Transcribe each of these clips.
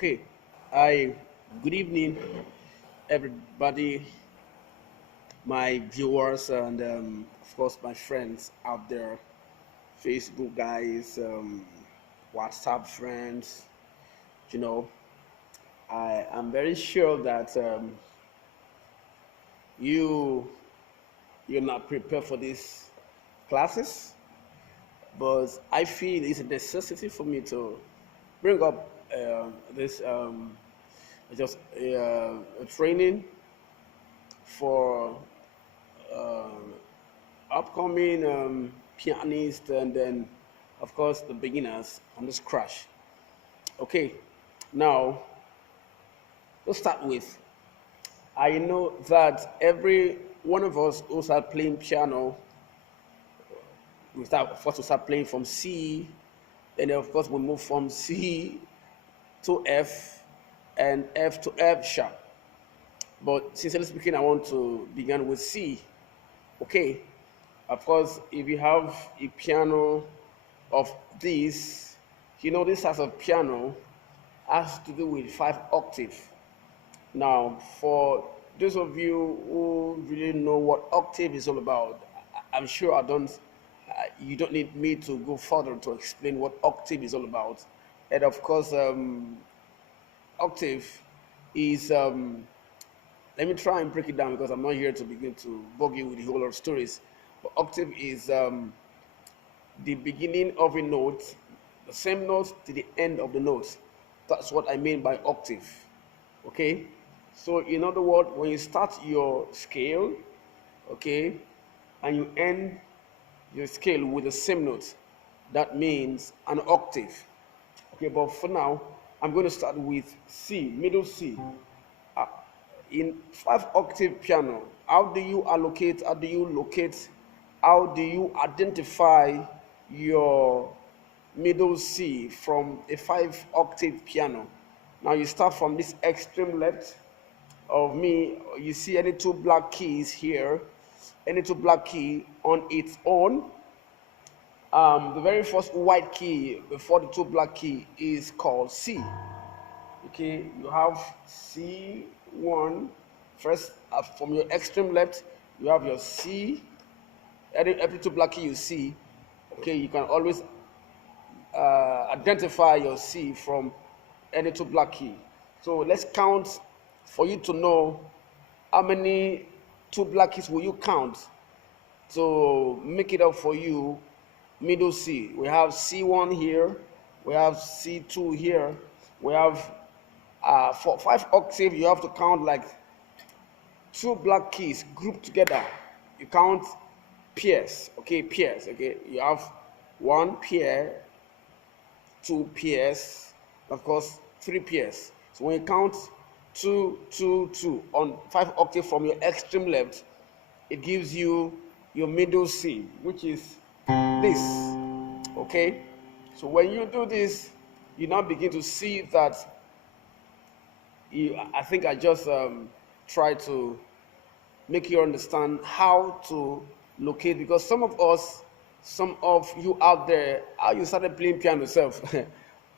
Okay. Hi. Good evening, everybody, my viewers, and of course, my friends out there, Facebook guys, WhatsApp friends. You know, I am very sure that you you're not prepared for these classes, but I feel it's a necessity for me to bring up this just a training for um, upcoming pianists and then of course the beginners on this crash. Okay, now let's start with, I know that every one of us who start playing piano, we start first to start playing from C, and then of course we move from C to F and F to F sharp. But sincerely speaking, I want to begin with C. Okay, of course, if you have a piano of this, this as a piano has to do with 5 octave. Now, for those of you who really know what octave is all about, I'm sure I don't. You don't need me to go further to explain what octave is all about. And of course, octave is. Let me try and break it down because I'm not here to begin to bog you with a whole lot of stories. But octave is the beginning of a note, the same note to the end of the note. That's what I mean by octave. Okay? So, in other words, when you start your scale, okay, and you end your scale with the same note, that means an octave. Okay, but for now, I'm going to start with C, middle C. Uh, in 5 octave piano, how do you locate, how do you identify your middle C from a 5 octave piano? Now you start from this extreme left of me, you see any two black keys here, any two black key on its own. The very first white key before the two black key is called C. Okay, you have C1 first from your extreme left. You have your C. Every two black key you see. Okay, you can always identify your C from any two black key. So let's count for you to know how many two black keys will you count to make it up for you. Middle C, we have C1 here, we have C2 here, we have for 5 octave you have to count like two black keys grouped together. You count pairs, okay, pairs, okay. You have one pair, two pairs, of course, three pairs. So when you count two, two, two on 5 octave from your extreme left, it gives you your middle C, which is this. Okay, so when you do this, you now begin to see that I think I just try to make you understand how to locate, because some of us, some of you out there, how you started playing piano yourself.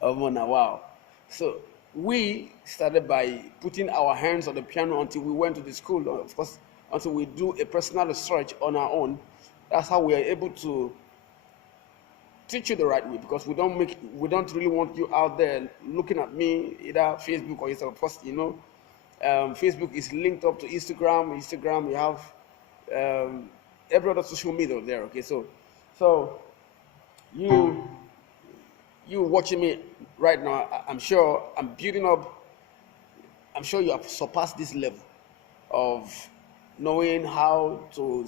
Oh, now, wow. So we started by putting our hands on the piano until we went to the school, of course, until we do a personal research on our own. That's how we are able to teach you the right way, because we don't really want you out there looking at me either Facebook or Instagram. Of course, Facebook is linked up to Instagram you have um, every other social media there. Okay, so you you watching me right now, I'm sure I'm building up. I'm sure you have surpassed this level of knowing how to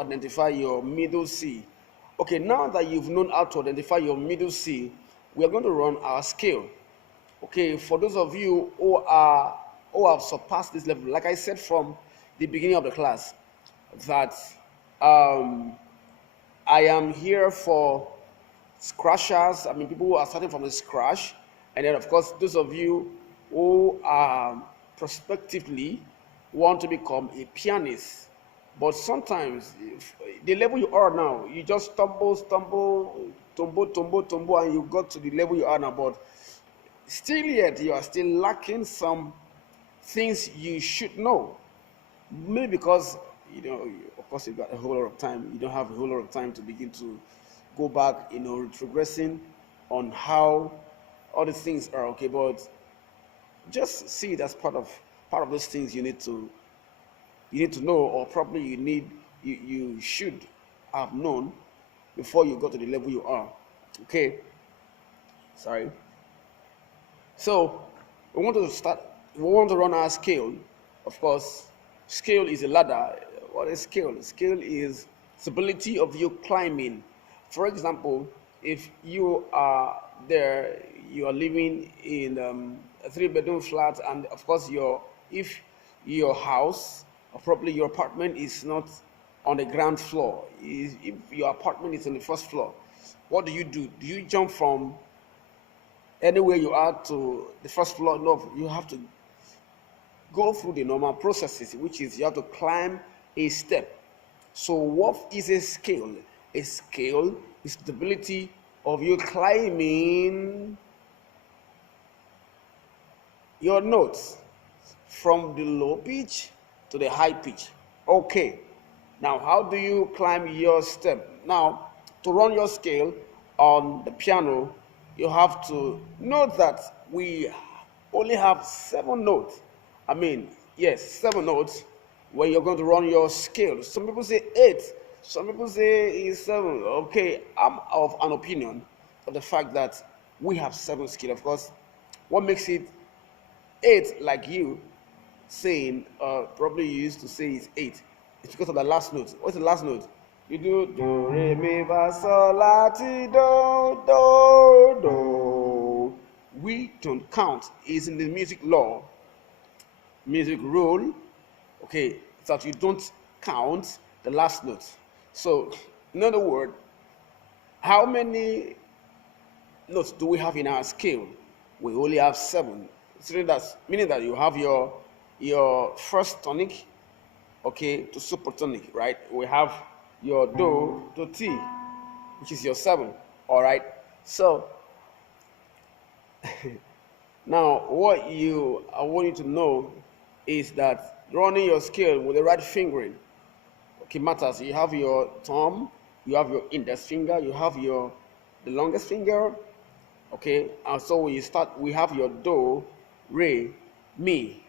identify your middle C. Okay, now that you've known how to identify your middle C, we are going to run our scale. Okay, for those of you who have surpassed this level, like I said from the beginning of the class, that um, I am here for scratchers. I mean, people who are starting from the scratch, and then of course those of you who are prospectively want to become a pianist. But sometimes, if the level you are now, you just tumble, tumble, and you got to the level you are now. But still yet you are still lacking some things you should know. Maybe because of course, you've got a whole lot of time. You don't have a whole lot of time to begin to go back, retrogressing on how all these things are, okay. But just see it as part of those things you need to know, or probably you should have known before you got to the level you are. Okay. Sorry. So we want to start. We want to run our scale. Of course, scale is a ladder. What is scale? Scale is stability of you climbing. For example, if you are there, you are living in a three-bedroom flat, and of course, if your house or probably your apartment is not on the ground floor, if your apartment is on the first floor, what do? Do you jump from anywhere you are to the first floor? No, you have to go through the normal processes, which is you have to climb a step. So, what is a scale? A scale is the ability of you climbing your notes from the low pitch to the high pitch. Okay. Now, how do you climb your step? Now, to run your scale on the piano, you have to note that we only have 7 notes. I mean, yes, 7 notes when you're going to run your scale. Some people say 8, some people say it's 7. Okay, I'm of an opinion of the fact that we have 7 scale. Of course, what makes it 8, like you saying, probably you used to say it's 8, it's because of the last note. What's the last note? You do re mi fa sol la ti do. We don't count. It's in the music law, music rule. Okay, that you don't count the last note. So, in other words, how many notes do we have in our scale? We only have 7. So that's meaning that you have your first tonic, okay, to supertonic, right? We have your do to T, which is your 7. All right. So now what I want you to know is that running your scale with the right fingering, okay, matters. You have your thumb, you have your index finger, you have the longest finger, okay. And so when you start, we have your do, re, mi,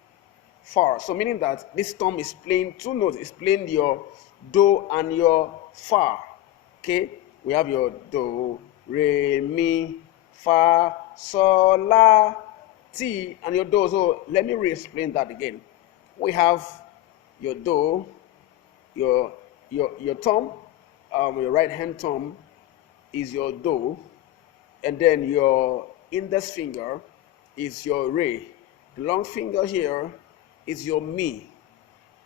fa. So meaning that this thumb is playing 2 notes. It's playing your do and your fa. Okay, we have your do, re, mi, fa, sol, la, ti, and your do. So let me re-explain that again. We have your do, your thumb, your right hand thumb is your do, and then your index finger is your re. The long finger here is your mi,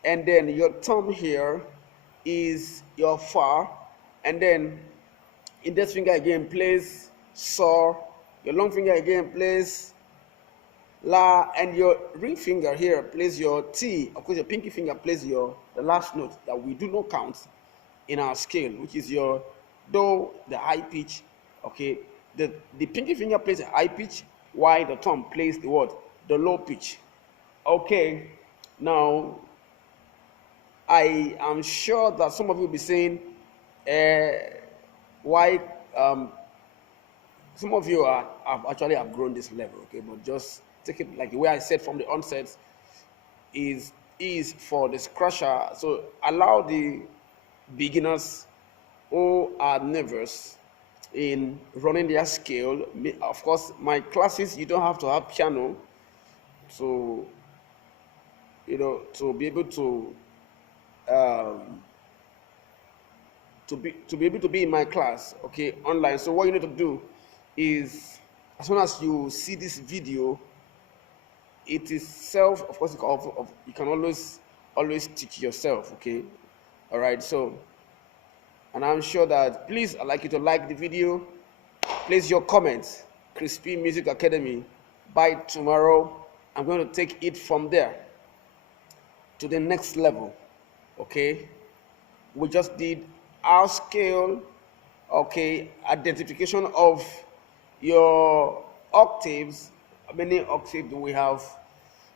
and then your thumb here is your fa, and then index finger again plays so, your long finger again plays la, and your ring finger here plays your T. Of course, your pinky finger plays the last note that we do not count in our scale, which is your do, the high pitch. Okay, the pinky finger plays the high pitch, while the thumb plays the what? The low pitch. Okay, now I am sure that some of you will be saying, why? Some of you have actually outgrown this level, okay, but just take it like the way I said from the onset is for the scratcher. So allow the beginners who are nervous in running their scale. Of course, my classes, you don't have to have piano to be able to be able to be in my class, okay, online. So what you need to do is, as soon as you see this video, it is self. Of course, you can always teach yourself, okay. All right. So, and I'm sure that, please, I'd like you to like the video, place your comments. Crispy Music Academy. By tomorrow, I'm going to take it from there to the next level. Okay, we just did our scale, okay, identification of your octaves, many octaves do we have?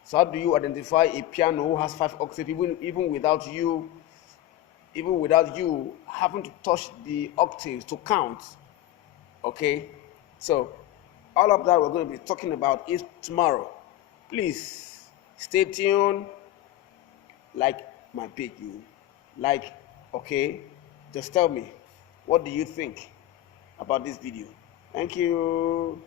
So how do you identify a piano who has 5 octaves, even without you having to touch the octaves to count? Okay, so all of that we're going to be talking about is tomorrow. Please stay tuned. Like my page, you like, okay? Just tell me, what do you think about this video? Thank you.